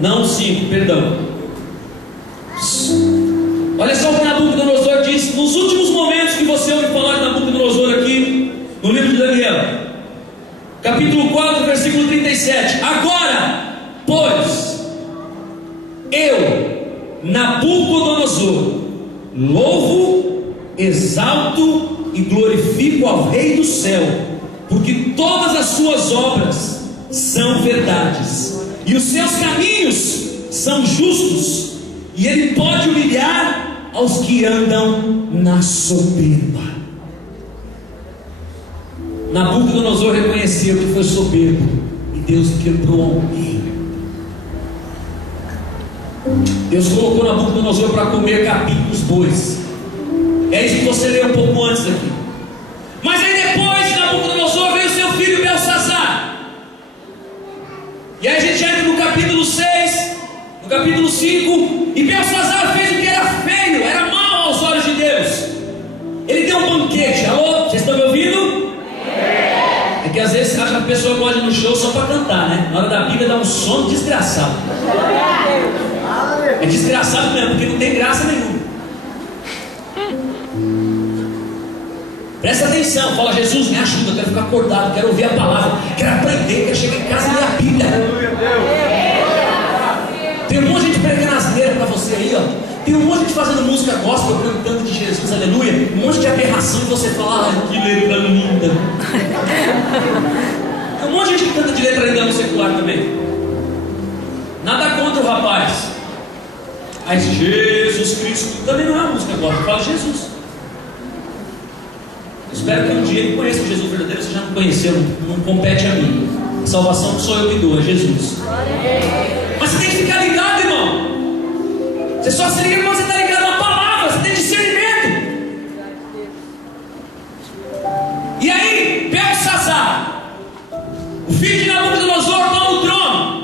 não 5, perdão. Olha só o que Nabucodonosor diz nos últimos momentos que você ouve falar de Nabucodonosor aqui no livro de Daniel, capítulo 4, versículo 37. Agora, pois, eu, Nabucodonosor, louvo, exalto e glorifico ao Rei do céu, porque todas as suas obras são verdades, e os seus caminhos são justos, e ele pode humilhar aos que andam na soberba. Nabucodonosor reconheceu que foi soberbo, e Deus quebrou ao meio. Deus colocou Nabucodonosor para comer capim dos bois. É isso que você leu um pouco antes aqui. Mas aí depois de Nabucodonosor veio seu filho Belsazar. E aí a gente entra no capítulo 6, no capítulo 5. E Belsazar fez o que era feio, era mal aos olhos de Deus. Ele deu um banquete. Alô, vocês estão me ouvindo? É que às vezes a pessoa gosta de ir no show só para cantar, né? Na hora da Bíblia dá um sono desgraçado. É desgraçado mesmo, porque não tem graça nenhuma. Presta atenção, fala: Jesus, me ajuda, eu quero ficar acordado, quero ouvir a palavra, quero aprender, quero chegar em casa e ler a Bíblia. Tem um monte de gente pregando asneira para você aí, ó. Tem um monte de gente fazendo música gospel, cantando de Jesus, aleluia. Um monte de aberração, e você fala: ah, que letra linda. Tem um monte de gente que canta de letra linda no secular também. Nada contra o rapaz. Aí Jesus Cristo também não é uma música gospel, fala Jesus. Espero que um dia ele conheça o Jesus verdadeiro. Você já não conheceu, não compete a mim. A salvação não sou eu que dou, é Jesus. Mas você tem que ficar ligado, irmão. Você só se liga quando você está ligado na palavra. Você tem discernimento. E aí, Belsazar, o filho de Nabucodonosor, toma o trono.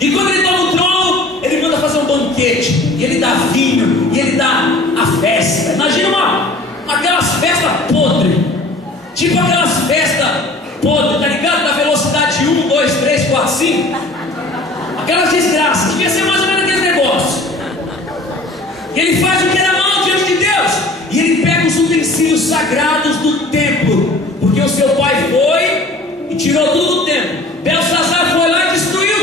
E quando ele toma o trono, ele manda fazer um banquete. E ele dá vinho, e ele dá a festa. Imagina aquelas festas podres, tipo aquelas festas podres, tá ligado? Da velocidade 1, 2, 3, 4, 5, aquelas desgraças, devia ser mais ou menos aquele negócio. E ele faz o que era mal diante de Deus, e ele pega os utensílios sagrados do templo, porque o seu pai foi e tirou tudo do templo. Belsazar foi lá e destruiu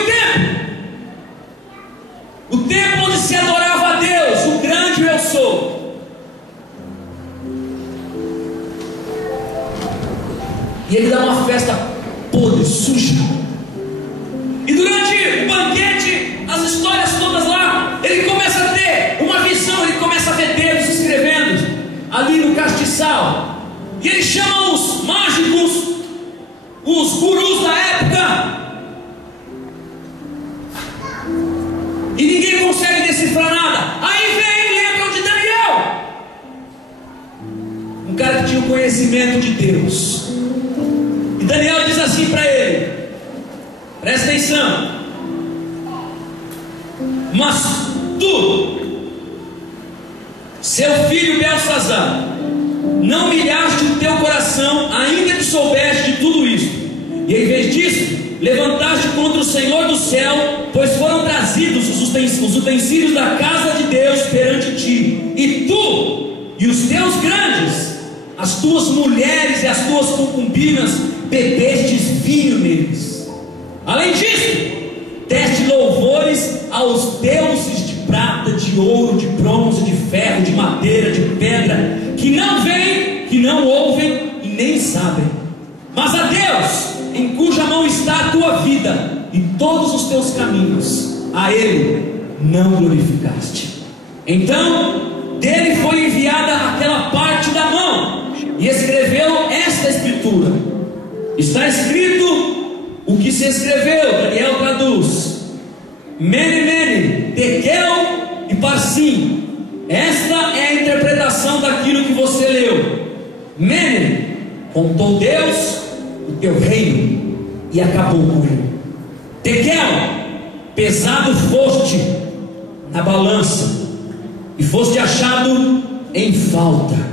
o templo onde se adorava a Deus, o grande eu sou. E ele dá uma festa podre, suja. E durante o banquete, as histórias todas lá, ele começa a ter uma visão. Ele começa a ver Deus escrevendo ali no castiçal. E ele chama os mágicos, os gurus da época, e ninguém consegue decifrar nada. Aí vem e lembram de Daniel, um cara que tinha o conhecimento de Deus. E Daniel diz assim para ele: presta atenção, mas tu, seu filho Belsazar, não humilhaste o teu coração, ainda que soubeste de tudo isso, e em vez disso, levantaste contra o Senhor do céu, pois foram trazidos os utensílios da casa de Deus perante ti, e tu e os teus grandes, as tuas mulheres e as tuas concubinas, bebestes vinho neles. Além disso, deste louvores aos deuses de prata, de ouro, de bronze, de ferro, de madeira, de pedra, que não veem, que não ouvem e nem sabem, mas a Deus, em cuja mão está a tua vida e todos os teus caminhos, a Ele não glorificaste. Então dele foi enviada aquela parte da mão, e escreveu esta escritura. Está escrito o que se escreveu. Daniel traduz: Mene, Mene, Tekel e Parsim. Esta é a interpretação daquilo que você leu. Mene, contou Deus o teu reino e acabou com ele. Tekel, pesado foste na balança e foste achado em falta.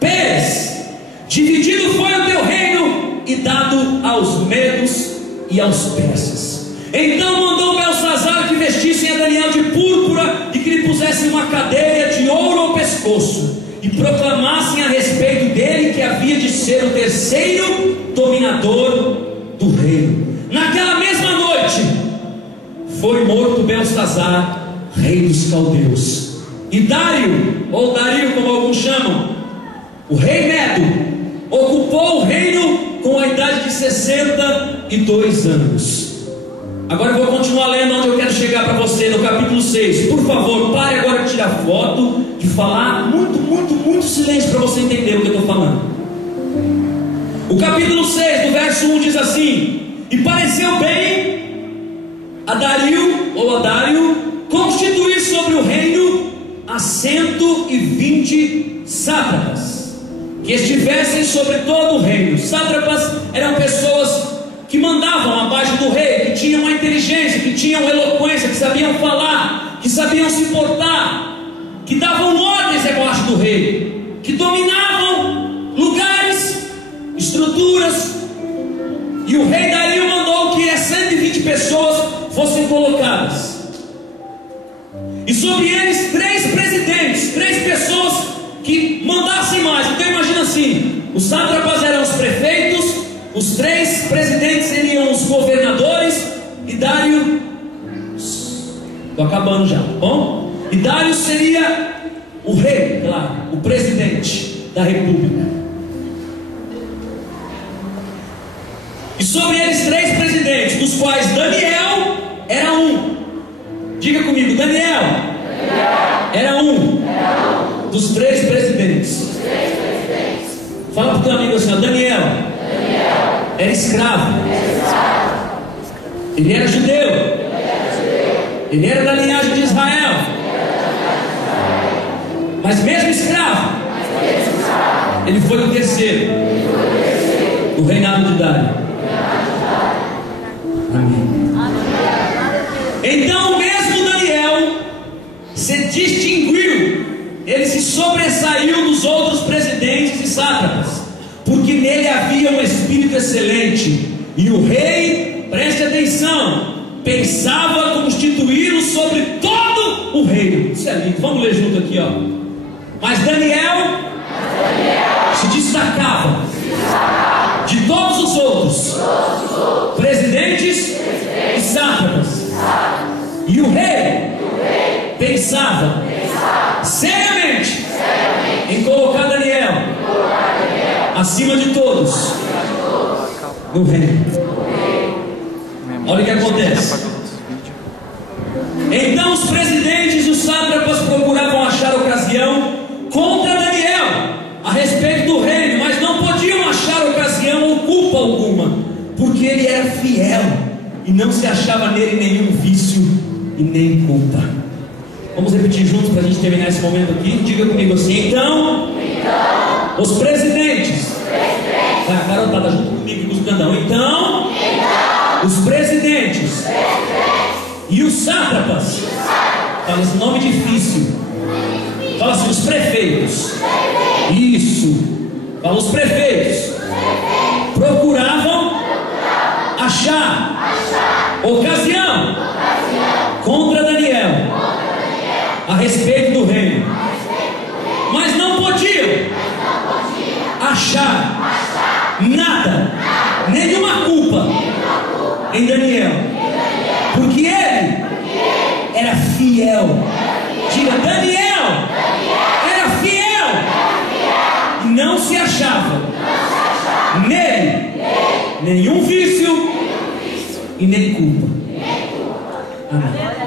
Pérez, dividido foi o teu reino e dado aos medos e aos persas. Então mandou Belsazar que vestissem a Daniel de púrpura e que lhe pusessem uma cadeia de ouro ao pescoço e proclamassem a respeito dele que havia de ser o terceiro dominador do reino. Naquela mesma noite foi morto Belsazar, rei dos caldeus, e Dário, ou Dario como alguns chamam, o rei Medo, ocupou o reino com a idade de 62 anos. Agora eu vou continuar lendo onde eu quero chegar para você, no capítulo 6. Por favor, pare agora de tirar foto, de falar, muito silêncio para você entender o que eu estou falando. O capítulo 6, do verso 1 diz assim: e pareceu bem a Dario, ou a Dário, constituir sobre o reino a 120 sátrapas, que estivessem sobre todo o reino. Sátrapas eram pessoas que mandavam abaixo do rei, que tinham uma inteligência, que tinham eloquência, que sabiam falar, que sabiam se portar, que davam ordens abaixo do rei, que dominavam lugares, estruturas. E o rei Dario mandou que as 120 pessoas fossem colocadas, e sobre eles 3 presidentes, 3 pessoas que mandassem mais. Então imagina assim: os sátrapas eram os prefeitos, os 3 presidentes seriam os governadores, e Dário, estou acabando já, tá bom? E Dário seria o rei, claro, o presidente da república. E sobre eles 3 presidentes, dos quais Daniel era um. Diga comigo, Daniel era um dos 3 presidentes. Fala para o teu amigo assim, ó, Daniel era escravo. Ele era judeu. Ele era da linhagem de Israel. Mas mesmo escravo, ele foi o terceiro do reinado de Dário. Amém. Então mesmo Daniel se distinguiu, ele se sobressaiu dos outros presidentes e sátrapas, porque nele havia um espírito excelente, e o rei, preste atenção, pensava constituí-lo sobre todo o reino. Isso é lindo, vamos ler junto aqui, ó. Mas Daniel se destacava de todos os outros presidentes e sátrapas. E o rei pensava seriamente em colocar Daniel acima de todos no reino. Olha o que acontece. Então os presidentes e os sátrapas procuravam achar ocasião contra Daniel a respeito do reino, mas não podiam achar ocasião ou culpa alguma, porque ele era fiel e não se achava nele nenhum vício e nem culpa. Vamos repetir juntos para a gente terminar esse momento aqui. Diga comigo assim: então os presidentes, vai, a garotada junto comigo e com os candão. Então os presidentes e os sátrapas, fala esse nome difícil, fala assim, os prefeitos, isso, fala os prefeitos, procuravam achar ocasião contra Daniel a respeito do reino, mas não podiam achar nada, nenhuma culpa em Daniel, porque ele era fiel. Diga, Daniel era fiel e não se achava nele nenhum vício e nem culpa. Amém.